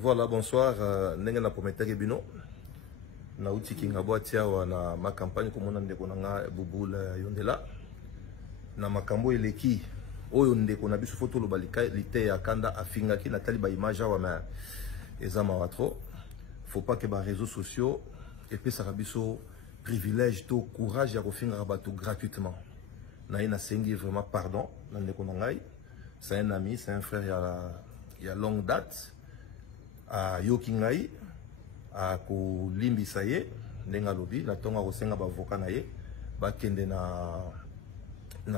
Voilà, bonsoir. Ndenge na prometaki bino. Na uti kinga boatia wana ma campagne ko mona ndeko nanga Bubula Yondela. Na makambo eleki oyo ndeko na biso photo lobalika lite ya kanda afinga ki na taliba image wa ma ezama watro. Faut pas que ba réseaux sociaux et puis ça rabiso privilège to courage ya kofinga rabato gratuitement. Na ina sengi vraiment pardon na ndeko nangai. C'est un ami, c'est un frère il y a longue date. A yokingai a ko limbi saye ndenga lobi na tonga ko senga ba avocat na ye ba kende na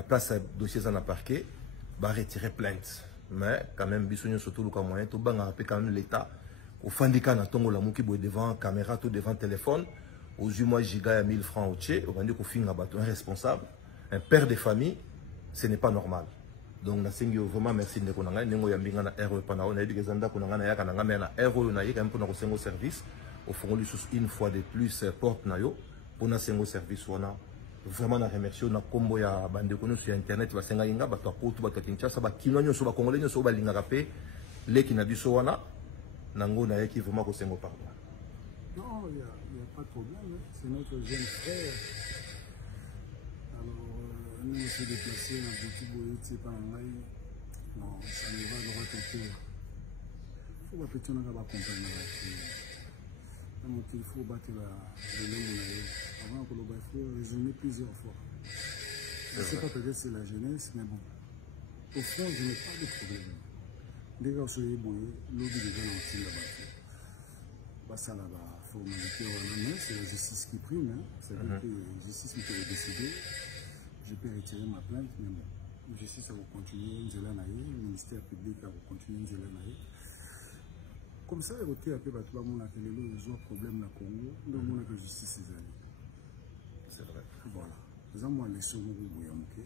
place dossier za na parquet ba retirer plainte mais quand même bisonyo surtout le moyen to banga rappeler quand même l'état au fandika na tongo la muki boy devant caméra tout devant téléphone aux mois giga ya 1000 francs au tché au bandi ko finga bato un responsable un père de famille ce n'est pas normal. Donc, je vraiment merci de vous avoir dit que vous avez dit que vous avez un service. Au fond, une fois de plus, porte pour nous service. Vraiment, je remercie na combo ya bande kono sur internet basenga inga bato apoto bato kinchasa ba kinonyo so ba congolais so ba linga rapé leki na biso wana nango na yeki vraiment ko sengo pardon. Non, il y a pas de problème, c'est notre jeune frère. Nous sommes déplacés dans le petit par non, ça ne va droit au cœur. Il faut que tu aies accompagné. Il faut battre la langue. Avant que il faut résumer plusieurs fois. Je ne sais pas peut-être c'est la jeunesse, mais bon. Au fond, je n'ai pas de problème. Dès que vous soyez bon, l'autre est déjà dans le bas. Ça là-bas, formalité, c'est la justice qui prime. C'est-à-dire que la justice qui peut décider. Je peux retirer ma plainte, mais bon, la justice va continuer, le ministère public va continuer. Comme ça, il y a un peu de problème dans le Congo, donc on a que justice est allée. C'est vrai. Voilà. Les gens ont laissé au Bouyamoké.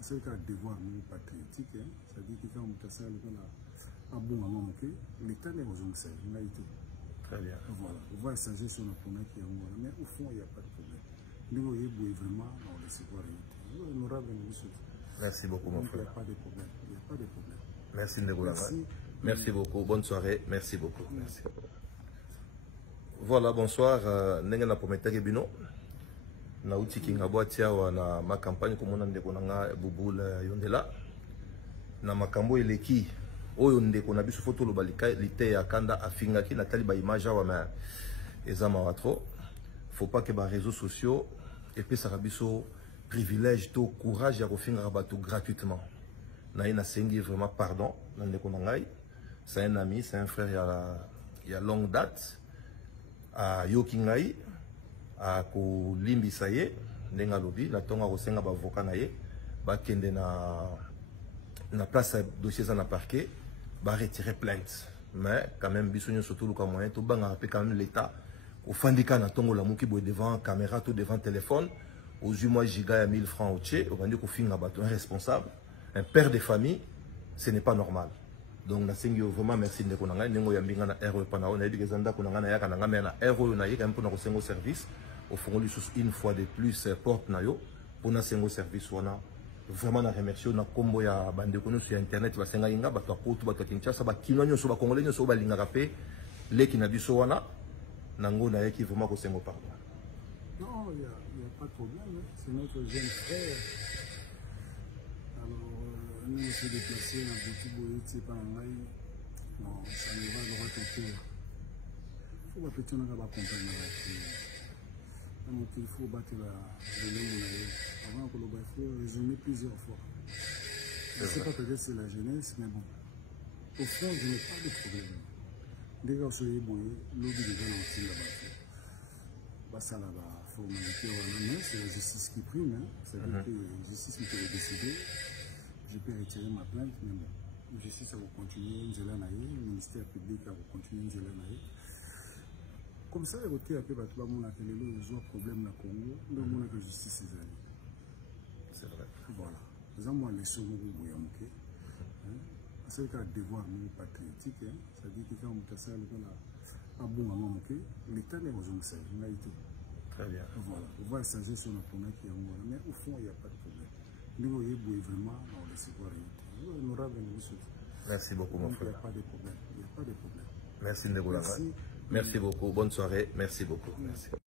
C'est un devoir patriotique, c'est-à-dire que quand on a ça, on a bon moment, l'État n'est pas besoin de ça, il a été. Très bien. Voilà. On va s'agir sur notre problème qui est en mais au fond, il n'y a pas de problème. Nous, vraiment merci beaucoup, mon frère. Il n'y a pas de problème. Il n'y a pas de problème. Merci, Ndegula. Merci beaucoup. Bonne soirée. Merci beaucoup. Merci. Voilà, bonsoir. Ndenge na prometaki bino. Na uti kinga boatia wana ma campagne ko mona ndeko nanga Bubula Yondela. Na makambo eleki oyo ndeko na biso photo lobalika lite ya kanda afinga ki na taliba image wa ma ezama watro. Faut pas que les réseaux sociaux et puis ça rabiso privilège to courage ya kofinga rabato gratuitement. Na ina sengi vraiment pardon na ndeko nangai. C'est un ami, c'est un frère il y a longue date. A yokingai a ko limbi saye ndenga lobi na tonga ko senga ba avocat na ye ba kende na place dossier za na parquet ba retirer plainte mais quand même bisonyo surtout le moyen to banga rappeler quand même l'état au fandika na tongo la muki boy devant caméra tout devant téléphone aux mois giga ya 1000 francs au tché au bandi ko finga bato un responsable un père de famille ce n'est pas normal. Donc na sengi vraiment merci ndeko nanga ndengo ya mbinga na erreur pana on a dit que zanda ko nanga na yaka nanga mais na erreur na yeka mpo na ko sengo service au fond une fois de plus porte na yo pour na sengo service wana vraiment na remercie na combo ya bande kono sur internet basenga inga bato apoto bato kinchasa ba kinonyo so ba congolais so ba linga rapé leki na biso wana nango na yeki vraiment ko sengo pardon. Non, il n'y a pas de problème, c'est notre jeune frère. Alors, nous sommes déplacés dans le petit par non, ça ne va droit au cœur. Il faut que tu aies accompagné. Il faut battre la langue. Avant que il faut résumer plusieurs fois. Je ne sais pas peut-être c'est la jeunesse, mais bon. Au fond, je n'ai pas de problème. Dès que vous soyez bon, l'autre est déjà dans le ça là-bas, formalité, c'est la justice qui prime. C'est-à-dire que la justice qui peut décider. Je peux retirer ma plainte, mais bon, la justice va continuer, le ministère public va continuer. Comme ça, il y a un peu de problème dans le Congo, donc on a que justice est allée. C'est vrai. Voilà. Les gens ont laissé au Bouyamoké. C'est un devoir patriotique, c'est-à-dire que quand on a ça, on a bon moment, l'État n'est pas besoin de ça, il a été. Très bien. Voilà. On va s'agir sur notre problème qui est en mais au fond, il n'y a pas de problème. Nous, vraiment, on laisse voir. Merci beaucoup, mon Donc, il n'y frère. a pas de problème. Il n'y a pas de problème. Merci, Ndeko Langa. Merci. Merci beaucoup. Bonne soirée. Merci beaucoup. Merci.